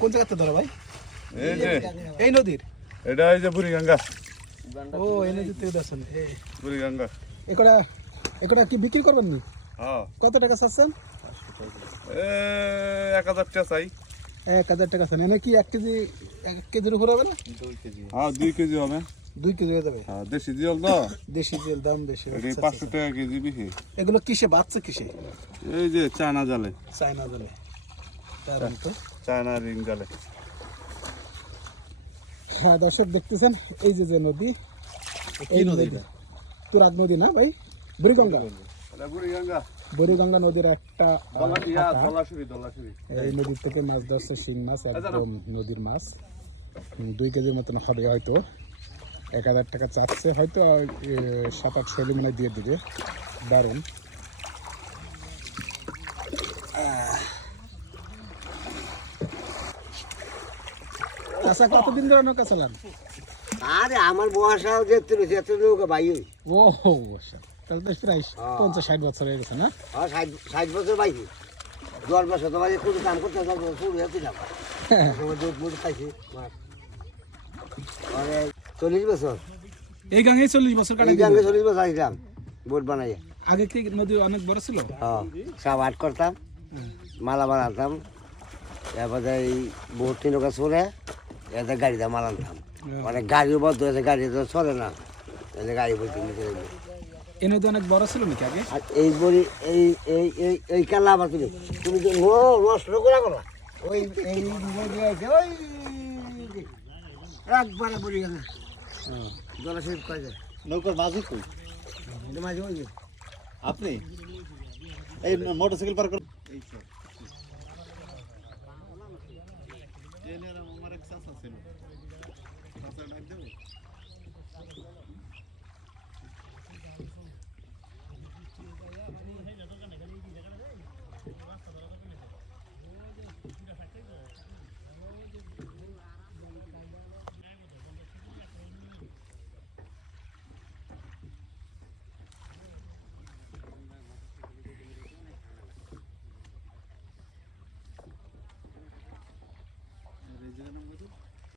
কোন জায়গাতে ধরো ভাই? এই যে এই নদীর? এটা এই যে বুড়িগঙ্গা। ও এই নদীর থেকে ধরছেন। বুড়িগঙ্গা। এটা এটা কি বিক্রি করবেন নি? হ্যাঁ কত টাকা চাচ্ছেন? 1000 টাকা চাই। 1000 টাকা চান। এনে কি 1 কেজির উপর হবে না? 2 কেজি। হ্যাঁ 2 কেজি হবে। 2 কেজি হয়ে যাবে। হ্যাঁ দেশি জিওল তো। দেশি তেল দাম বেশি। এটা 500 টাকা কেজি বেশি। এগুলো কিসে বাচ্চা কিসে? এই যে চায়না জালে। চায়না জালে। দারুণ তো। চায়না রিং জালে। হ্যাঁ দর্শক দেখতেছেন এই যে নদী, এই নদী তুরাগ নদী না ভাই? বুড়িগঙ্গা। এটা বুড়িগঙ্গা। বুড়িগঙ্গা নদীর একটা দলাশুরি। এই নদীর থেকে মাছ ধরছে শিং মাছ, একদম নদীর মাছ। 2 কেজির মতন হবে হয়তো। 1000 টাকা চাচ্ছে, হয়তো 7-8 শৈলী মনে দিয়ে দিবে। দারুণ। আচ্ছা কতদিন ধরে নৌকা চালান? আরে আমার বয়সা যেতে রয়েছে এত নৌকা ভাই। ও তাহলে তো প্রায় 50-60 বছর হয়ে গেছে না? 60 বছর বাইছি। 10 বছর তো ভাই কোনো কাম করতে শুরু হতে যাব। দুধ মুধ খাইছি মাছ। মানে 40 বছর। এই গাঙে 40 বছর কাটা। এই গাঙ্গে 40 বছর আইলাম বোট বানাইয়া। আগে কি নদী অনেক বড় ছিল? হ্যাঁ সব আট করতাম, মালা বানাতাম। তারপরে এই বোট নৌকা চলে এতে গাড়িতে মাল আনতাম। মানে গাড়িও বদ্ধ হয়েছে, গাড়ি তো চলে না, তাহলে গাড়ি বলতে নিতে যাবে। এই নদী অনেক বড় ছিল নাকি আগে? আর এই বড়ি এই এই এই এই কালা আবার তুমি তুমি যে নষ্ট করে করলা ওই এই নদী আছে ওই একবারে বড়ি গেল জলাশয় কয় যায় নৌকার মাঝি কই এটা মাঝে ওই যে আপনি এই মোটরসাইকেল পার করে আমার এক চাচা ছিল। চাচা ডাক দেবো।